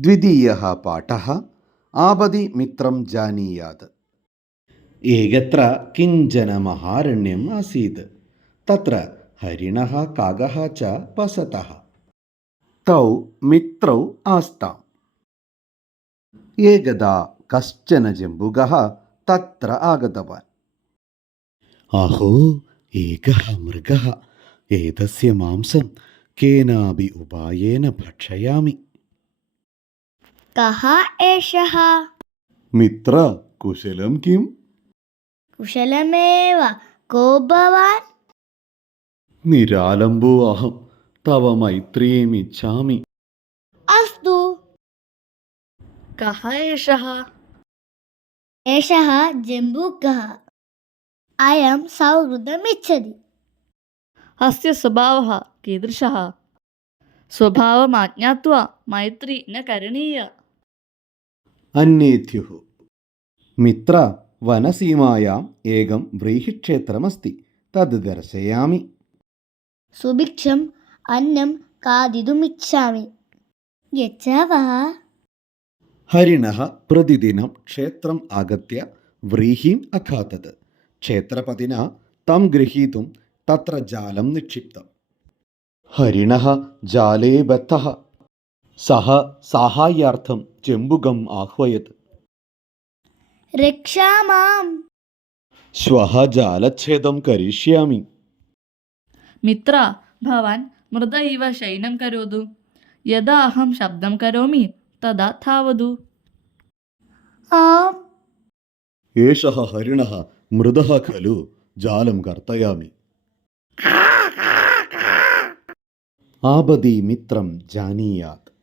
ദ്വിതീയ പാഠ ആപതി മിത്രം ജാനീയാത്. ഏകത്ര കിഞ്ചന മഹാരണ്യം ആസീത്. തത്ര ഹരിണ കാക ച വസത. തൗ മിത്രൗ ആസ്താം. ഏകദാ കശ്ചന ജംബുക തത്ര ആഗതവാൻ. അഹോ ഏക മൃഗ. ഏതസ്യ മാംസം? കേനാപി ഉപായേന ഭക്ഷയാമി. മിത്ര കുശലം കിം കുശലമേവ കോപവാൻ നിരാലംബോ അഹം തവ മൈത്രീം അസ്തു കഹ ഏഷഹ ഏഷഹ ജംബൂക്കഹ അയം സൗഹൃദമിച്ഛതി അസ്യ സ്വഭാവ കീദൃശ സ്വഭാവം ആജ്ഞാത്വ മൈത്രി ന കരണീയ अन्येत्युः मित्र वनसीमायाम् एकं व्रीहिक्षेत्रमस्ति तद् दर्शयामि सुभिक्षम् अन्नं खादितुमिच्छामि यच्छावः हरिणः प्रतिदिनं क्षेत्रम् आगत्य व्रीहिम् अखादत् क्षेत्रपतिना तं गृहीतुं तत्र जालं निक्षिप्तम् हरिणः जाले बद्धः സഹ സാഹായാർത്ഥം ചെമ്പുകം ആഹ്വയത്. രക്ഷാമാം ശ്വഹ ജാലച്ഛേദം കരിഷ്യാമി. മിത്ര ഭവാൻ മൃത ഇവ ശയനം കരോതു. യഥാ അഹം ശബ്ദം കരോമി തഥാ ധാവതു. ആം. ഏഷഃ ഹരിണഃ മൃദഃ ഖലു ജാലം കർത്തയാമി. ആപതി മിത്രം ജാനീയാത്.